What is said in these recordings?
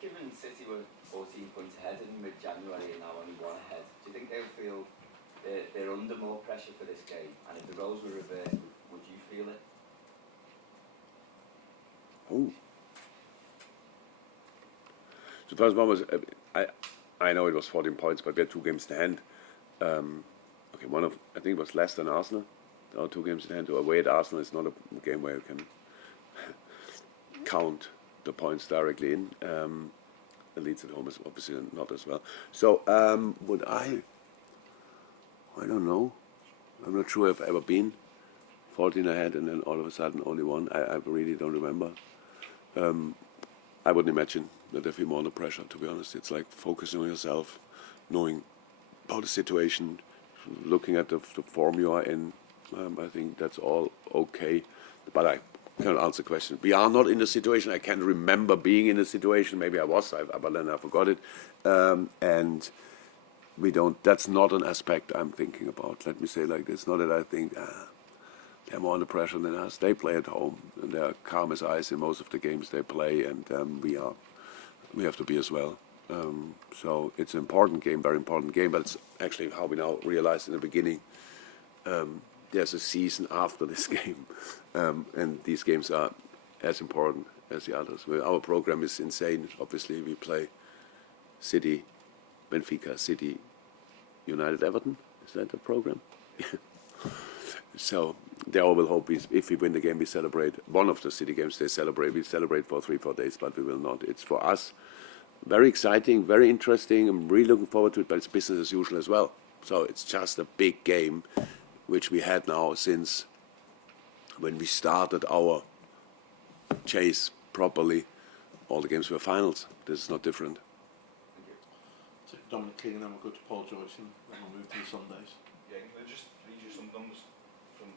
Given City were 14 points ahead in mid-January and now only one ahead, do you think they'll feel they're under more pressure for this game? And if the roles were reversed, would you feel it? Oh. The first one was, I know it was 14 points, but we had 2 games in hand. I think it was less than Arsenal. There are 2 games in hand. Away at Arsenal is not a game where you can count the points directly in. The Leeds at home is obviously not as well. So would I don't know. I'm not sure I've ever been 14 ahead and then all of a sudden only one. I really don't remember. I wouldn't imagine that they feel more under pressure, to be honest. It's like focusing on yourself, knowing about the situation, looking at the form you are in. I think that's all okay. But I cannot answer the question. We are not in the situation. I can't remember being in the situation. Maybe I was, but then I forgot it. And we don't. That's not an aspect I'm thinking about. Let me say it like this. Not that I think they're more under pressure than us. They play at home, and they're calm as ice in most of the games they play, and we have to be as well. So it's an important game, very important game, but it's actually how we now realized in the beginning. There's a season after this game, and these games are as important as the others. Our program is insane. Obviously, we play City, Benfica, City, United, Everton. Is that the program? So they all will hope if we win the game, we celebrate. One of the City games they celebrate. We celebrate for 3-4 days, but we will not. It's for us very exciting, very interesting. I'm really looking forward to it, but it's business as usual as well. So it's just a big game, which we had now since when we started our chase properly. All the games were finals. This is not different. So Dominic King, and then we'll go to Paul Joyce, and then we'll move to the Sundays. Yeah, can I just read you some numbers from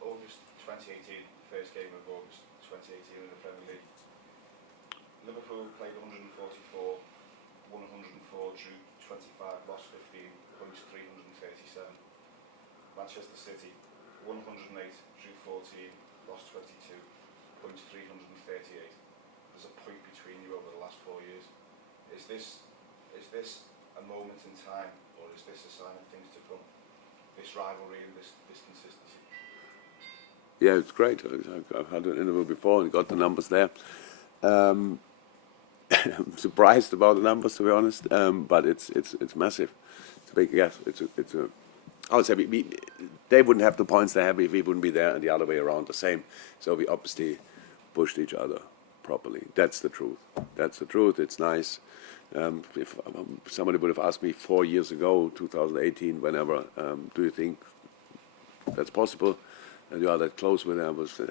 August 2018, first game of August 2018 in the Premier League. Liverpool played 144, won 104, drew 25, lost 15, points 337. Manchester City, 108, drew 14, lost 22, points 338. There's a point between you over the last 4 years. Is this a moment in time, or is this a sign of things to come? This rivalry and this consistency? Yeah, it's great. I've had an interview before and got the numbers there. I'm surprised about the numbers, to be honest, but it's massive. It's a big yes. I would say they wouldn't have the points they have if we wouldn't be there, and the other way around the same. So we obviously pushed each other properly. That's the truth. That's the truth. It's nice. If somebody would have asked me 4 years ago, 2018, whenever, do you think that's possible? And you are that close with them, I would say,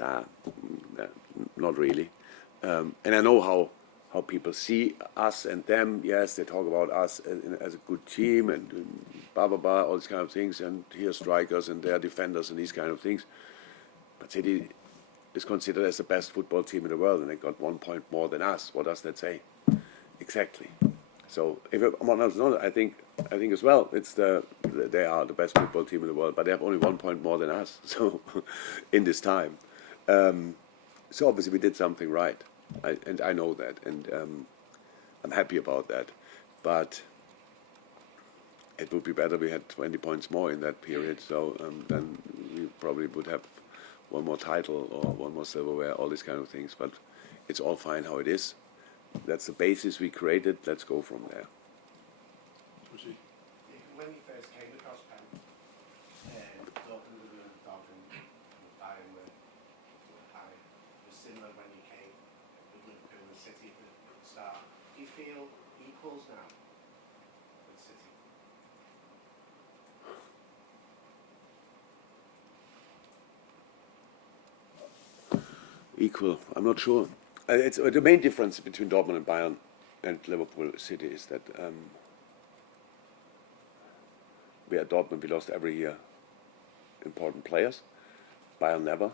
not really. And I know how people see us and them. Yes, they talk about us as a good team and blah, blah, blah, all these kind of things. And here are strikers and there are defenders and these kind of things. But City is considered as the best football team in the world, and they got 1 point more than us. What does that say? Exactly. So if one else knows, I think as well, they are the best football team in the world, but they have only 1 point more than us. So in this time, so obviously we did something right, and I know that, and I'm happy about that. But it would be better we had 20 points more in that period. So then we probably would have one more title or one more silverware, all these kind of things. But it's all fine how it is. That's the basis we created. Let's go from there. When you first came across Penn, Dortmund were Dortmund and Bayern were high. It was similar when you came with Liverpool and City at the start. Do you feel equals now with City? Equal, I'm not sure. It's the main difference between Dortmund and Bayern and Liverpool City is that we at Dortmund, we lost every year important players. Bayern never.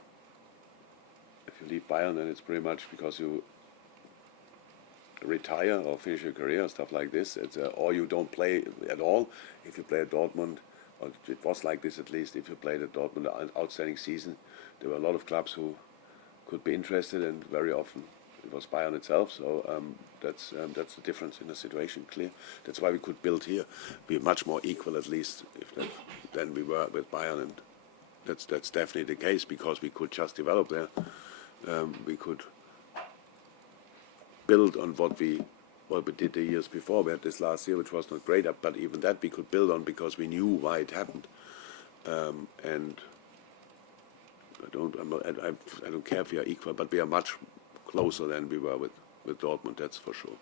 If you leave Bayern, then it's pretty much because you retire or finish your career, stuff like this. Or you don't play at all. If you play at Dortmund, or it was like this at least, if you played at Dortmund, an outstanding season, there were a lot of clubs who could be interested, and very often It was Bayern itself, so that's the difference in the situation. Clear. That's why we could build here, be much more equal at least than we were with Bayern, and that's definitely the case because we could just develop there. We could build on what we did the years before. We had this last year, which was not great, but even that we could build on because we knew why it happened. And I don't care if we are equal, but we are much closer than we were with Dortmund. That's for sure.